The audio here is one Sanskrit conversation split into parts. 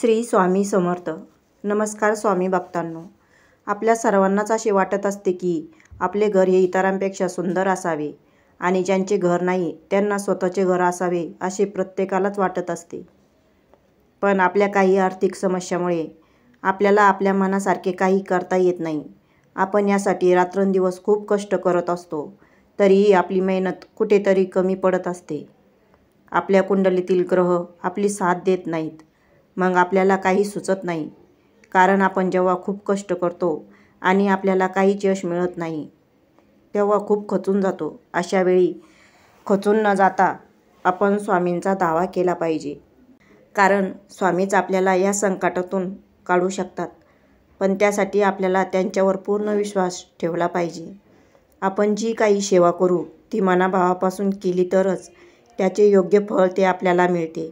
श्री स्वामी समर्थ. नमस्कार स्वामी भक्तांनो. आपल्या सर्वांनाच असे वाटत असते की आपले घर हे इतरांपेक्षा सुंदर असावे आणि ज्यांचे घर नाही त्यांना स्वतःचे घर असावे असे प्रत्येकालाच वाटत असते. पण आपल्या काही आर्थिक समस्यामुळे आपल्याला आपल्या मनासारखे काही करता येत नाही. आपण यासाठी रात्रंदिवस खूप कष्ट करत असतो, तरीही आपली मेहनत कुठेतरी कमी पडत असते. आपल्या कुंडलीतील ग्रह आपली साथ देत नाहीत. मग आपल्याला काही सुचत नाही, कारण आपण जेव्हा खूप कष्ट करतो आणि आपल्याला काहीच यश मिळत नाही तेव्हा खूप खचून जातो. अशा वेळी खचून न जाता आपण स्वामींचा धावा केला पाहिजे, कारण स्वामीच आपल्याला या संकटातून काढू शकतात. पण त्यासाठी आपल्याला त्यांच्यावर पूर्ण विश्वास ठेवला पाहिजे. आपण जी काही सेवा करू ती मनाभावापासून केली तरच त्याचे योग्य फळ ते आपल्याला मिळते.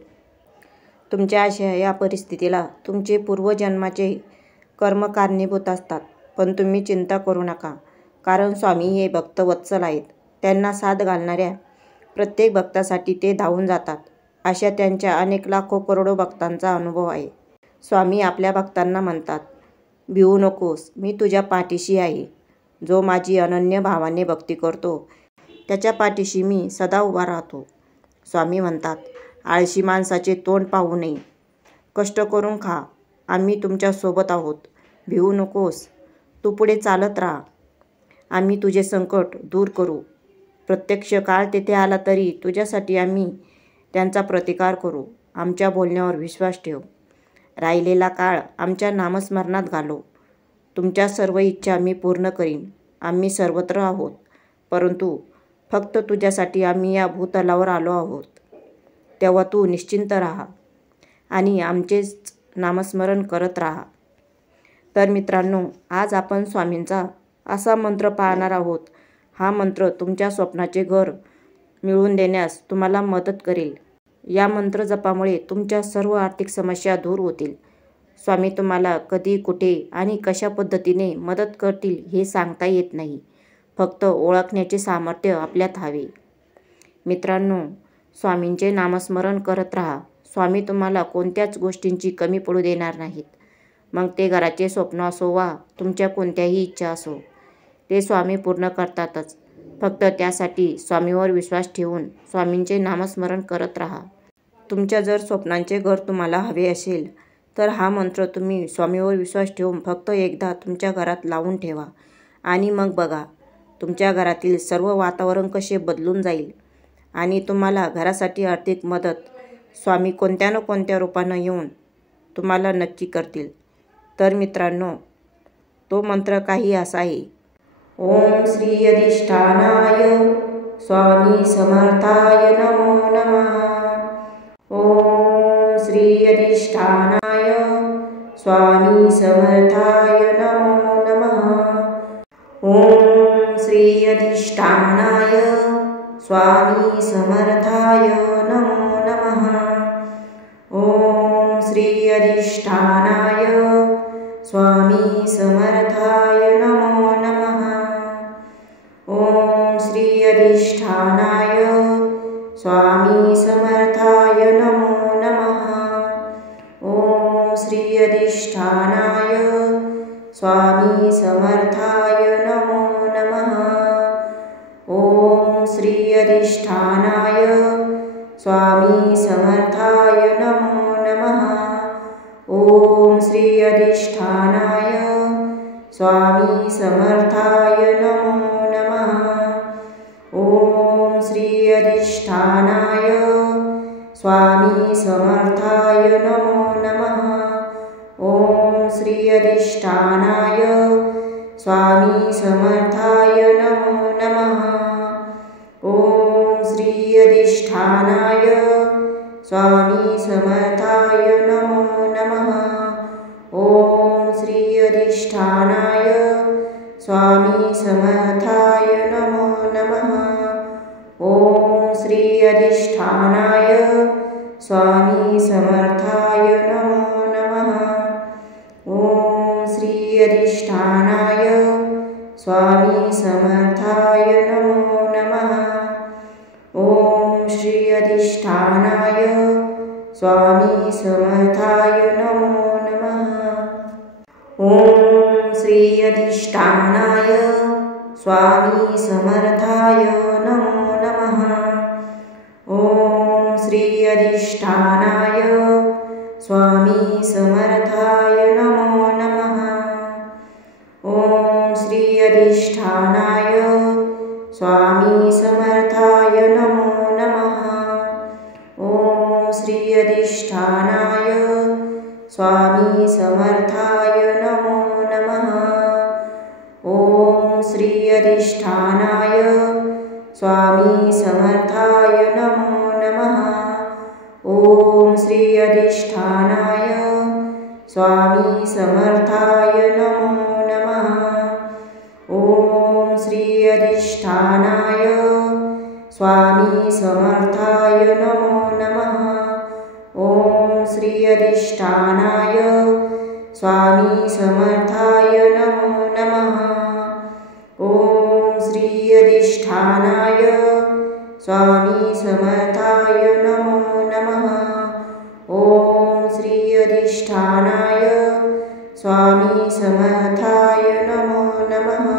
तुमच्या अशा या परिस्थितीला तुमचे पूर्वजन्माचे कर्म कारणीभूत असतात. पण तुम्ही चिंता करू नका, कारण स्वामी हे भक्तवत्सल आहेत. त्यांना साथ घालणाऱ्या प्रत्येक भक्तासाठी ते धावून जातात. अशा त्यांच्या अनेक लाखो करोडो भक्तांचा अनुभव आहे. स्वामी आपल्या भक्तांना म्हणतात, भिवू नकोस, मी तुझ्या पाठीशी आहे. जो माझी अनन्य भावाने भक्ती करतो त्याच्या पाठीशी मी सदा उभा राहतो. स्वामी म्हणतात, आळशी माणसाचे तोंड पाहू नये, कष्ट करून खा, आम्ही तुमच्यासोबत आहोत. भिवू नकोस, तू पुढे चालत राहा, आम्ही तुझे संकट दूर करू. प्रत्यक्ष काळ तेथे आला तरी तुझ्यासाठी आम्ही त्यांचा प्रतिकार करू. आमच्या बोलण्यावर विश्वास ठेव. राहिलेला काळ आमच्या नामस्मरणात घालव. तुमच्या सर्व इच्छा मी पूर्ण करीन. आम्ही सर्वत्र आहोत, परंतु फक्त तुझ्यासाठी आम्ही या भूतलावर आलो आहोत. तेव्हा तू निश्चिंत राहा आणि आमचेच नामस्मरण करत राहा. तर मित्रांनो, आज आपण स्वामींचा असा मंत्र पाहणार आहोत. हा मंत्र तुमच्या स्वप्नाचे घर मिळवून देण्यास तुम्हाला मदत करेल. या मंत्र जपामुळे तुमच्या सर्व आर्थिक समस्या दूर होतील. स्वामी तुम्हाला कधी, कुठे आणि कशा पद्धतीने मदत करतील हे सांगता येत नाही. फक्त ओळखण्याचे सामर्थ्य आपल्यात हवे. मित्रांनो, स्वामींचे नामस्मरण करत राहा. स्वामी तुम्हाला कोणत्याच गोष्टींची कमी पडू देणार नाहीत. मग ते घराचे स्वप्न असो वा तुमच्या कोणत्याही इच्छा असो, ते स्वामी पूर्ण करतातच. फक्त त्यासाठी स्वामीवर विश्वास ठेवून स्वामींचे नामस्मरण करत राहा. तुमच्या जर स्वप्नांचे घर तुम्हाला हवे असेल तर हा मंत्र तुम्ही स्वामीवर विश्वास ठेवून फक्त एकदा तुमच्या घरात लावून ठेवा आणि मग बघा तुमच्या घरातील सर्व वातावरण कसे बदलून जाईल आणि तुम्हाला घरासाठी आर्थिक मदत स्वामी कोणत्या ना कोणत्या रूपानं येऊन तुम्हाला नक्की करतील. तर मित्रांनो, तो मंत्र काही असा आहे. ओम श्री अधिष्ठानाय स्वामी समर्थाय नमो नमः. ओम श्री अधिष्ठानाय स्वामी समर्थाय नमो नमः. ओम श्री अधिष्ठानाय स्वामी समर्थाय नमो नमः. ओम श्री अधिष्ठानाय स्वामी समर्थाय नमो नमः. ओम श्री अधिष्ठानाय स्वामी समर्थाय नमो नमः. ओम श्री अधिष्ठानाय स्वामी समर्थाय नमो नमः. ओम श्री अधिष्ठानाय स्वामी समर्थाय नमो नमः. ओम श्री अधिष्ठानाय स्वामी समर्थाय नमो नमः. ओम श्री अधिष्ठानाय स्वामी समर्थाय नमो नमः. ओम श्री अधिष्ठानाय स्वामी समर्थाय नमो नमः. ओम श्री अधिष्ठानाय स्वामी समर्थाय नमो नमः. ओम श्री अधिष्ठानाय स्वामी समर्थाय नमो नमः. ओम श्री अधिष्ठानाय स्वामी समर्थाय नमो नमः. ओम श्री अधिष्ठानाय स्वामी समर्थाय नमो नमः. ओम श्री अधिष्ठानाय स्वामी समर्थाय नमो श्री अधिष्ठानाय स्वामी समर्थाय नमो नमः। ओम श्री अधिष्ठानाय स्वामी समर्थाय नमो नमः। ओम श्री अधिष्ठानाय स्वामी समर्थाय नमो नमः। ओम श्री अधिष्ठानाय स्वामी समर्थाय नमो नमः। ओम श्री अधिष्ठानाय स्वामी समर्थाय नमो नमः। ओम श्री अधिष्ठानाय स्वामी समर्थाय नमो नमः। ओम श्री अधिष्ठानाय स्वामी समर्थाय नमो नमः। ओम श्री अधिष्ठानाय स्वामी समर्थाय नमो नमः। ओम श्री अधिष्ठानाय स्वामी समर्थाय नमो नमः। ओम श्री अधिष्ठानाय स्वामी समर्थाय नमो नमः।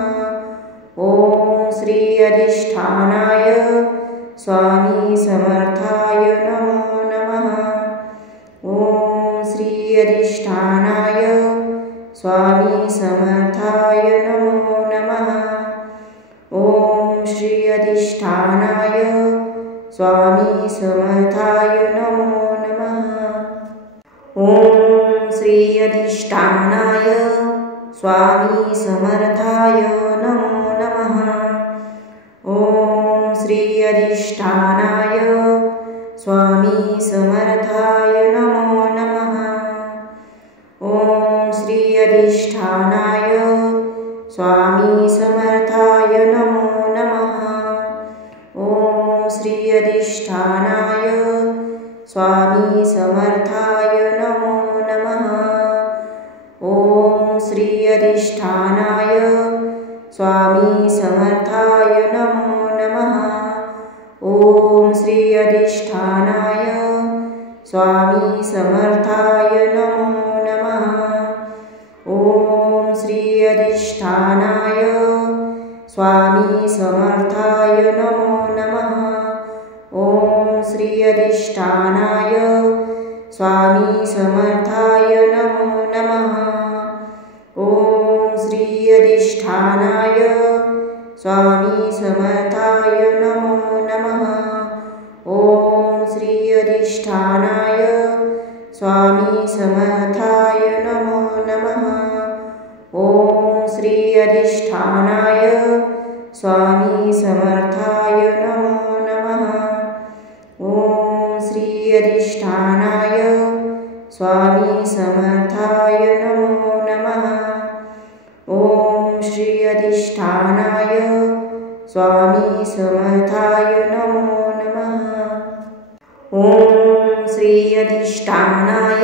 ओम श्री अधिष्ठानाय स्वामी समर्थाय नमो नमः। ओम श्री अधिष्ठानाय स्वामी समर्थाय नमो नमः। ओम श्री अधिष्ठानाय स्वामी समर्थाय नमो नमः। ओम श्री अधिष्ठानाय स्वामी समर्थाय नमो नमः। ओम श्री अधिष्ठानाय स्वामी समर्थाय नमो नमः। ओम श्री अधिष्ठानाय स्वामी समर्थाय नमो नमः। ओम श्री अधिष्ठानाय स्वामी समर्थाय नमो नमः। ओम श्री अधिष्ठानाय स्वामी समर्थाय नमो नमः। ओम श्री अधिष्ठानाय स्वामी समर्थाय नमो नमः। ओम श्री अधिष्ठानाय स्वामी समर्थाय नमो नमः। ओम श्री अधिष्ठानाय स्वामी समर्थाय नमो नमः। ओम श्री अधिष्ठानाय स्वामी समर्थाय नमो नमः। ओम श्री अधिष्ठानाय स्वामी समर्थाय नमो नमः। ओम श्री अधिष्ठानाय स्वामी समर्थाय नमो नमः। ओम श्री अधिष्ठानाय स्वामी समर्थाय नमो नमः। ओम श्री अधिष्ठानाय स्वामी समर्थाय नमो नमः। ओम श्री अधिष्ठानाय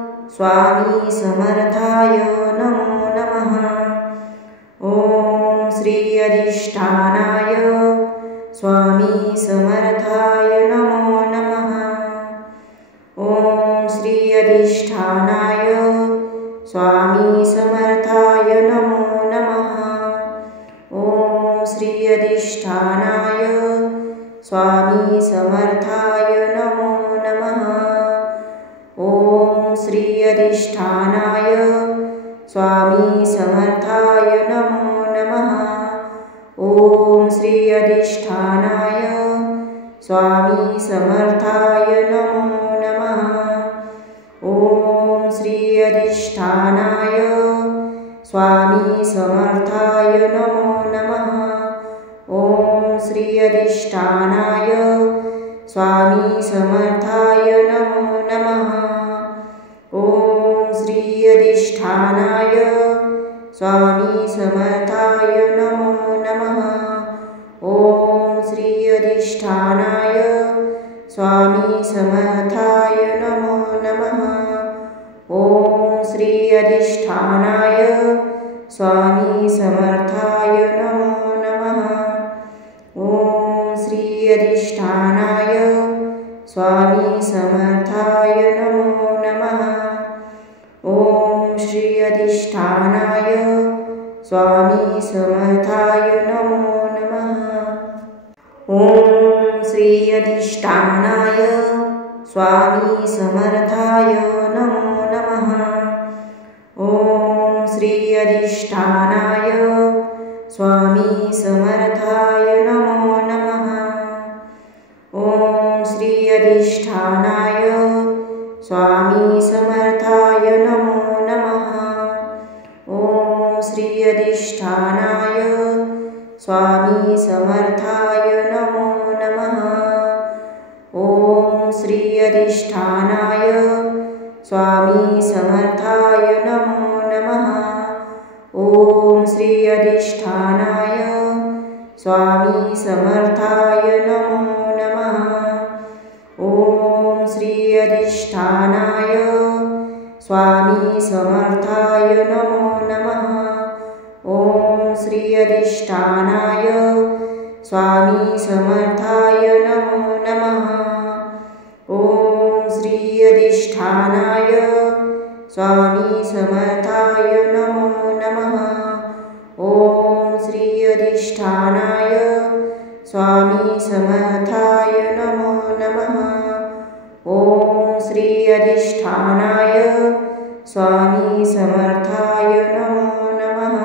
स्वामी समर्थाय नमो नमः। ओम श्री अधिष्ठानाय स्वामी समर्थाय नमो नमः। ओम श्री अधिष्ठानाय स्वामी समर्थाय नमो नमः। ओम श्री अधिष्ठानाय स्वामी समर्थाय नमो नमः। ओम श्री अधिष्ठानाय स्वामी समर्थाय नमो नमः। ओम श्री अधिष्ठानाय स्वामी समर्थाय नमो नमः। ओम श्री अधिष्ठानाय स्वामी समर्थाय नमो नमः। ओम श्री अधिष्ठानाय स्वामी समर्थाय नमो नमः। ओम श्री अधिष्ठानाय स्वामी समर्थाय नमो नमः। ओम श्री अधिष्ठानाय स्वामी समर्थाय नमो नमः। ओम श्री अधिष्ठानाय स्वामी समर्थाय नमो नमः। ओम श्री अधिष्ठानाय स्वामी समर्थाय नमो नमः। ओम श्री अधिष्ठानाय स्वामी समर्थाय नमो नमः। ओम श्री अधिष्ठानाय स्वामी समर्थाय नमो नमः। ओम श्री अधिष्ठानाय स्वामी समर्थाय नमो नमः। ओम श्री अधिष्ठानाय स्वामी समर्थाय नमो नमः। ओम श्री अधिष्ठानाय स्वामी समर्थाय नमो नमः। ओम श्री अधिष्ठानाय स्वामी समर्थाय नमो नमः। ओम श्री अधिष्ठानाय स्वामी समर्थाय नमो नमः। ओम श्री अधिष्ठानाय स्वामी समर्थाय नमो नमः। ओम श्री अधिष्ठानाय स्वामी समर्थाय नमो नमः। ओम श्री अधिष्ठानाय स्वामी समर्थाय नमो नमः। ओम श्री अधिष्ठानाय स्वामी समर्थाय नमो नमः। ओम श्री अधिष्ठानाय स्वामी समर्थाय नमो नमः।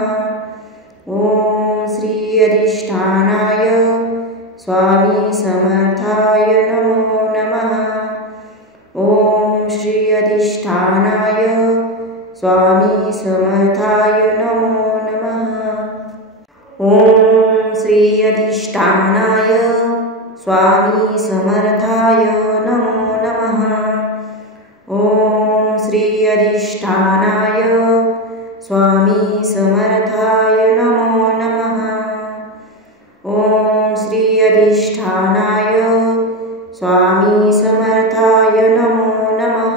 ओम श्री अधिष्ठानाय स्वामी समर्थाय नमो नमः। ओम श्री अधिष्ठानाय स्वामी समर्थाय नमो नमः। ओम श्री अधिष्ठानाय स्वामी समर्थाय नमो नमः। ओम श्री अधिष्ठानाय स्वामी समर्थाय नमो नमः। ओम श्री अधिष्ठानाय स्वामी समर्थाय नमो नमः।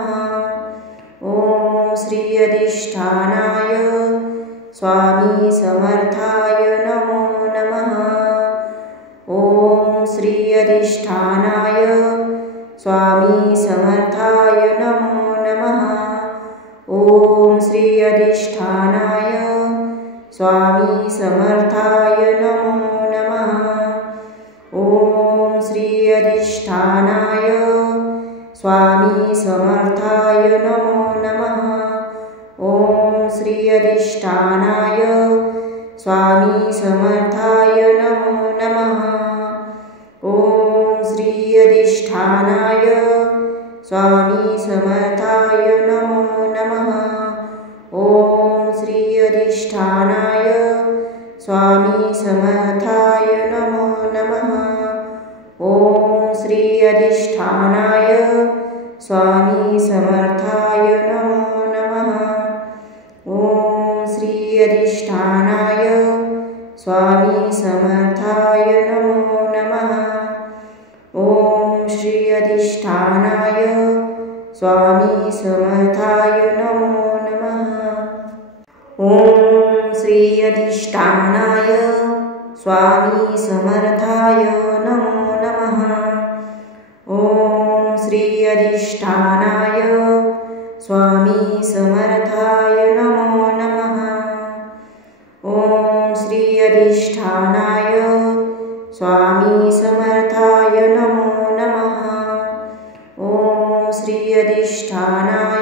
ओम श्री अधिष्ठानाय स्वामी समर्थाय नमो नमः। ओम श्री अधिष्ठानाय स्वामी समर्थाय नमो नमः। ओम श्री अधिष्ठानाय स्वामी समर्थाय नमो नमः। ओम श्री अधिष्ठानाय स्वामी समर्थाय नमो नमः। ओम श्री अधिष्ठानाय स्वामी समर्थाय नमो नमः। ओम श्री अधिष्ठानाय स्वामी समर्थाय नमो नमः। ओम श्री अधिष्ठानाय स्वामी समर्थाय नमो नमः। ओम श्री अधिष्ठानाय स्वामी समर्थाय नमो नमः। ओम श्री अधिष्ठानाय स्वामी समर्थाय नमो नमः। ओम श्री अधिष्ठानाय स्वामी समर्थाय नमो नमः। ओम श्री अधिष्ठानाय स्वामी समर्थाय नमो नमः। ओम श्री अधिष्ठानाय स्वामी समर्थाय नमो नमः। ओम श्री अधिष्ठानाय स्वामी समर्थाय नमो नमः। ओम श्री अधिष्ठानाय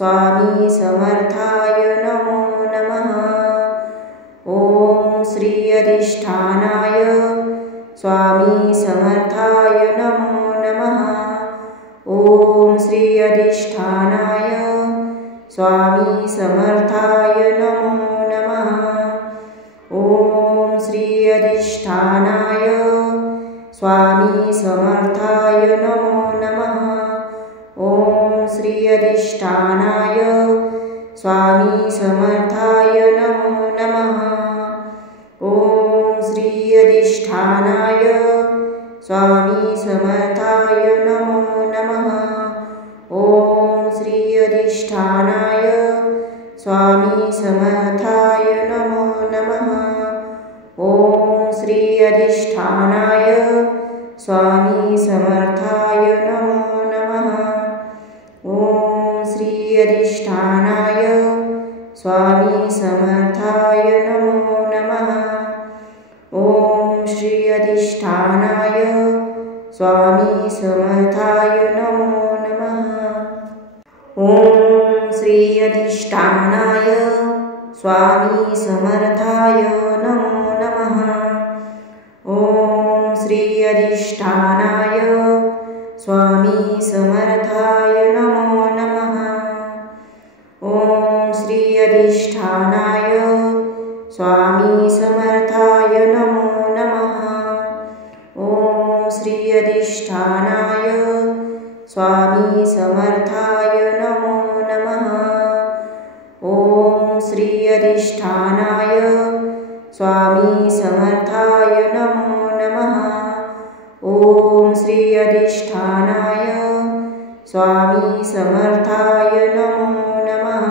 स्वामी समर्थाय नमो नमः। ओम श्री अधिष्ठानाय स्वामी समर्थाय नमो नमः। ओम श्री अधिष्ठानाय स्वामी समर्थाय नमो नमः। ओम श्री अधिष्ठानाय स्वामी समर्थाय नमो नमः। ओम श्री अधिष्ठानाय स्वामी समर्थाय नमो नमः। ओम श्री अधिष्ठानाय स्वामी समर्थाय नमो नमः। ओम श्री अधिष्ठानाय स्वामी समर्थाय नमो नमः। ओम श्री अधिष्ठानाय स्वामी समर्थाय नमो नमः। ओम श्री अधिष्ठानाय स्वामी समर्थाय नमो नमः। ओम श्री अधिष्ठानाय स्वामी समर्थाय नमो नमः। ओम श्री अधिष्ठानाय स्वामी समर्थाय नमो नमः। ओम श्री अधिष्ठानाय स्वामी समर्थाय नमो नमः। ओम श्री अधिष्ठानाय स्वामी समर्थाय नमो नमः। ओम श्री अधिष्ठानाय स्वामी समर्थाय नमो नमः। ओम श्री अधिष्ठानाय स्वामी समर्थाय नमो नमः। ओम श्री अधिष्ठानाय स्वामी समर्थाय नमो नमः।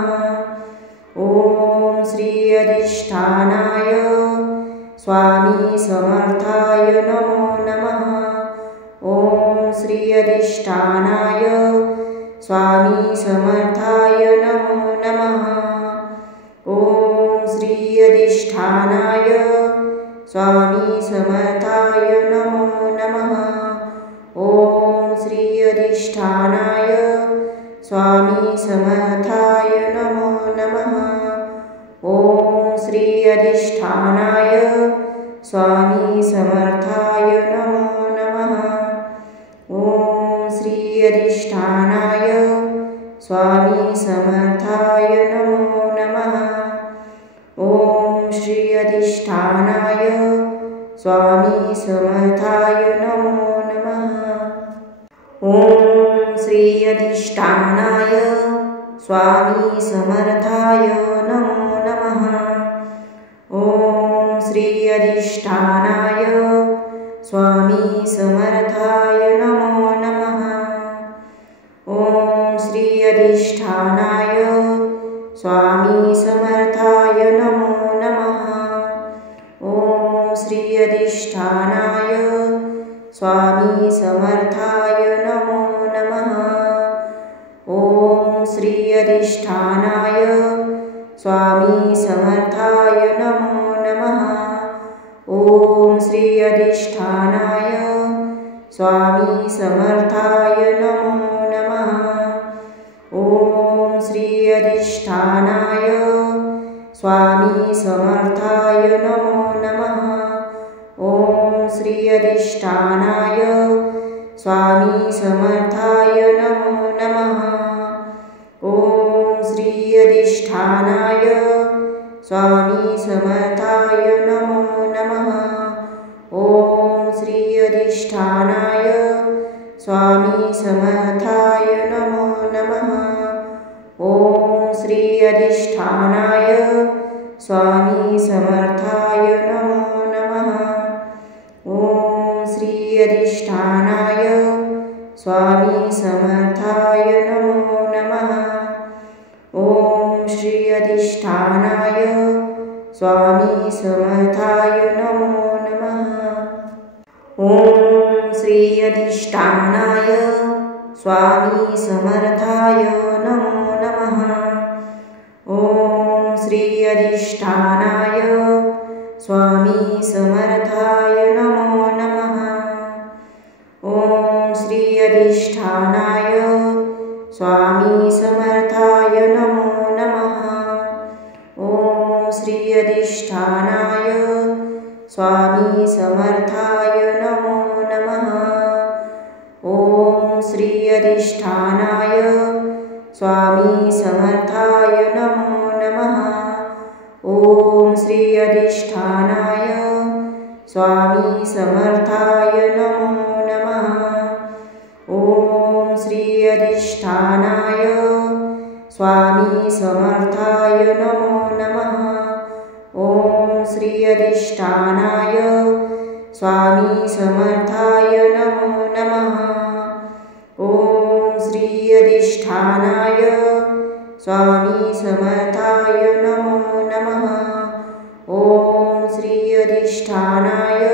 ओम श्री अधिष्ठानाय स्वामी समर्थाय नमो नमः। ओम श्री अधिष्ठानाय स्वामी समर्थाय नमो नमः। ओम श्री अधिष्ठानाय स्वामी समर्थाय नमो नमः। ओम श्री अधिष्ठानाय स्वामी समर्थाय नमो नमः। ओम श्री अधिष्ठानाय स्वामी समर्थाय नमो नमः। ओम श्री अधिष्ठानाय स्वामी समर्थाय नमो नमः। ओम श्री अधिष्ठानाय स्वामी समर्थाय नमो नमः। ओम श्री अधिष्ठानाय स्वामी समर्थाय नमो नमः। ओम श्री अधिष्ठानाय स्वामी समर्थाय नमो नमः। ओम श्री अधिष्ठानाय स्वामी समर्थाय नमो नमः। ओम श्री अधिष्ठानाय स्वामी समर्थाय नमो नमः। ओम श्री अधिष्ठानाय स्वामी समर्थाय नमो नमः। ओम श्री अधिष्ठानाय स्वामी समर्थाय नमो नमः। ओम श्री अधिष्ठानाय स्वामी समर्थाय नमो नमः। ओम श्री अधिष्ठानाय स्वामी समर्थाय नमो नमः। ओम श्री अधिष्ठानाय स्वामी समर्थाय नमो नमः। ओम श्री अधिष्ठानाय स्वामी समर्थाय नमो नमः। ओम श्री अधिष्ठानाय स्वामी समर्थाय नमो नमः। ओम श्री अधिष्ठानाय स्वामी समर्थाय नमो नमः। ओम श्री अधिष्ठानाय स्वामी समर्थाय नमो नमः। ओम श्री अधिष्ठानाय स्वामी समर्थाय नमो नमः। ओम श्री अधिष्ठानाय स्वामी समर्थाय नमो नमः। ओम श्री अधिष्ठानाय स्वामी समर्थाय नमो नमः। ओम श्री अधिष्ठानाय स्वामी समर्थाय नमो नमः। ओम श्री अधिष्ठानाय स्वामी समर्थाय नमो नमः। ओम श्री अधिष्ठानाय स्वामी समर्थाय नमो नमः। ओम श्री अधिष्ठानाय स्वामी समर्थाय नमो नमः। ओम श्री अधिष्ठानाय स्वामी समर्थाय नमो नमः। ओम श्री अधिष्ठानाय स्वामी समर्थाय नमो नमः। ओम श्री अधिष्ठानाय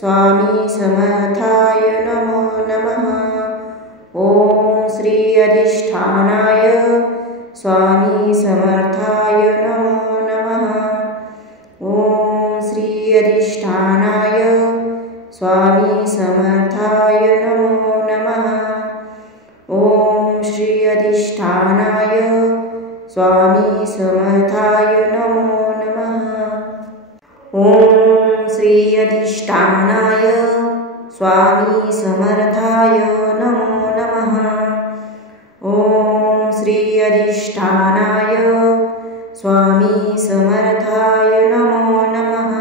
स्वामी समर्थाय नमो नमः। ओम श्री अधिष्ठानाय स्वामी समर्थाय स्वामी समर्थाय नमो नमः। ओम श्री अधिष्ठानाय स्वामी समर्थाय नमो नमः। ओम श्री अधिष्ठानाय स्वामी समर्थाय नमो नमः। ओम श्री अधिष्ठानाय स्वामी समर्थाय नमो नमः।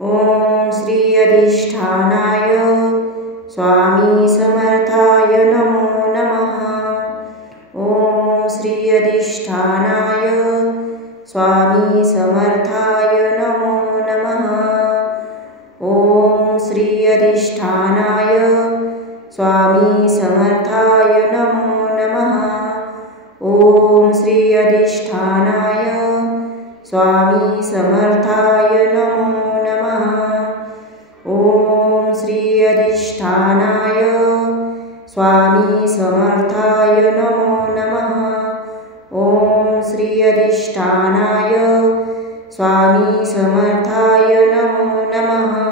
ओम श्री अधिष्ठानाय स्वामी समर्थाय नमो नमः। ओम श्री अधिष्ठानाय स्वामी समर्थाय नमो नमः। ओम श्री अधिष्ठानाय स्वामी समर्थाय नमो नमः। ओम श्री अधिष्ठानाय स्वामी समर्थाय नमो नमः। ओम श्री अधिष्ठानाय स्वामी समर्थाय नमो नमः। ओम श्री अधिष्ठानाय स्वामी समर्थाय नमो नमः।